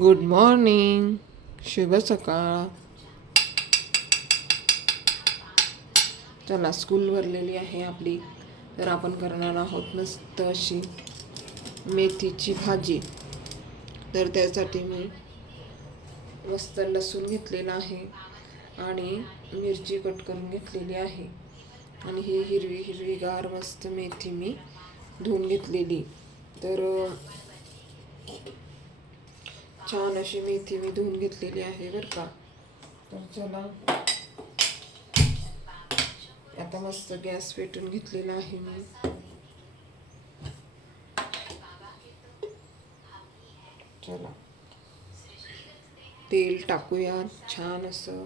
Good morning शुभ सकाळ. चला स्कूल भरलेली आहे आपली. तर आपण करणार आहोत मस्त अशी मेथीची भाजी. तर त्यासाठी मी मस्त लसूण घेतलेला आहे आणि मिरची कट करून घेतलेली आहे. आणि ही हिरवी हिरवीगार मस्त मेथी मी धुवून घेतलेली. तर छान अशी मेथी मी धुवून घेतलेली आहे बरं का? तर चला. आता मस्त गॅस पेटून घेतलेला आहे मी. चला. तेल टाकूया छान असं.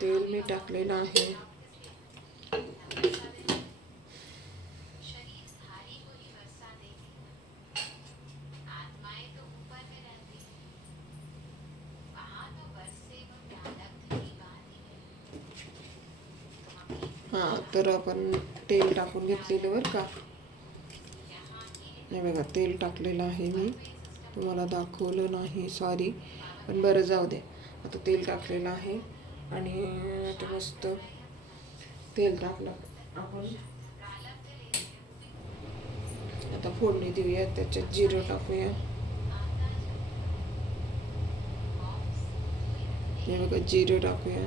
तेल मी टाकलेलं आहे. हां तर आपण तेल टाकून घेतलेलं बरं का. नाही बघा तेल टाकलेलं आहे मी. तुम्हाला दाखवलं नाही सॉरी पण बरं जाऊ दे. आता तेल टाकलेलं आहे आणि आता मस्त तेल टाकलं. आपण आता फोडणी देऊया त्याच्यात जिरं टाकूया. हे बघा जिरं टाकूया.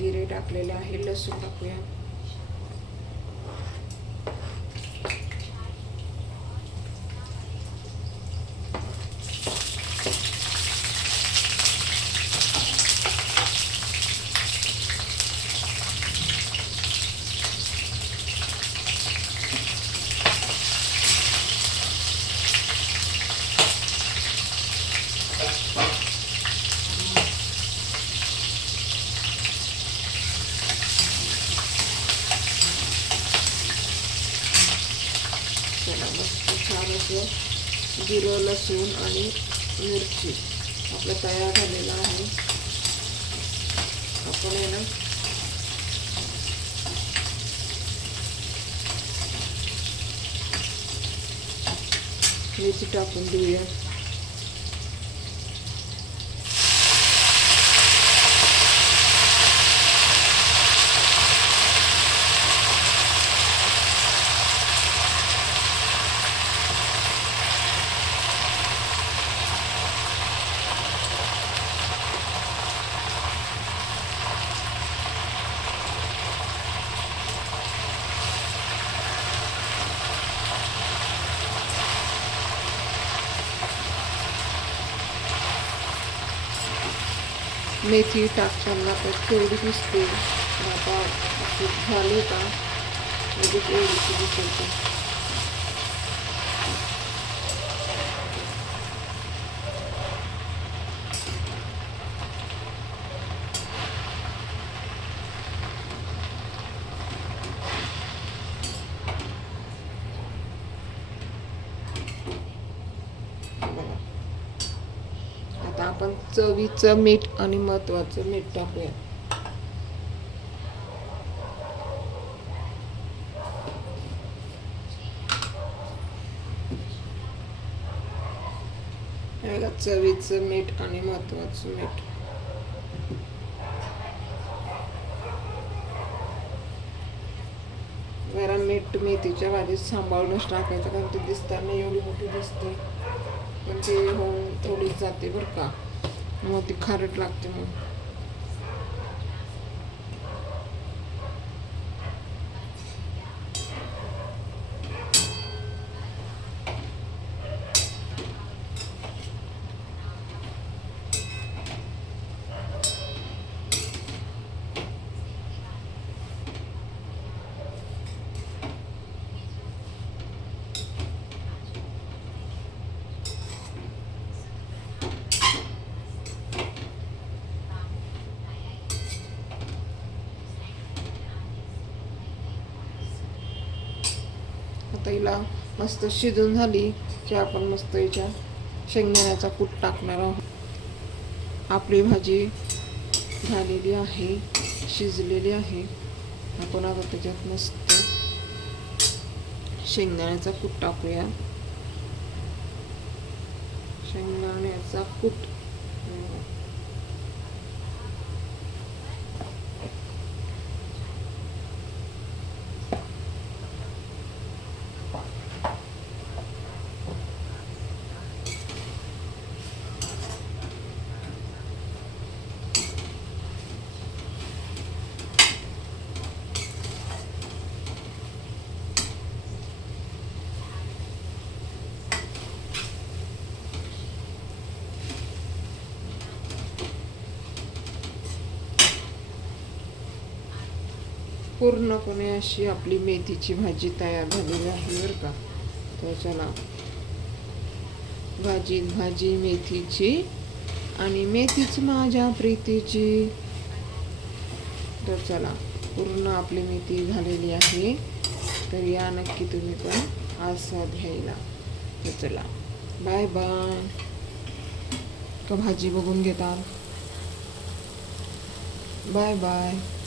जिरे टाकलेले आहे लसूण टाकूया. मसाला मस्त छान असं जिरं लसूण आणि मिरची आपलं तयार झालेलं आहे. आपण आहे ना मिरची टाकून देऊया. मेथी टाकताना तर केवढी दिसते. आता झाली का? लगेच एवढीची दिसेल का बघा. आता आपण चवीचं मीठ आणि महत्वाचं मीठ टाकूया. हे चवीचं मीठ आणि महत्वाचं मीठ. जरा मीठ मेथीच्या भाजीत सांभाळूनच टाकायचं कारण ते दिसताना एवढी मोठी दिसते. पण ते होऊन थोडीच जाते बरं का. मग ती खारट लागते मग. आता हिला मस्त शिजून झाली की आपण मस्त याच्या शेंगदाण्याचा कूट टाकणार आहोत. आपली भाजी झालेली आहे शिजलेली आहे. आपण आता त्याच्यात मस्त शेंगदाण्याचा कूट टाकूया. शेंगदाण्याचा कूट. पूर्णपणे अशी आपली मेथीची भाजी तयार झालेली आहे बरं का. तर चला. भाजी भाजी मेथीची आणि मेथीच माझ्या प्रीतीची. तर चला पूर्ण आपली मेथी झालेली आहे. तर या नक्की तुम्ही पण आस्वाद घ्यायला. तर चला बाय बाय का भाजी बघून घेता? Bye bye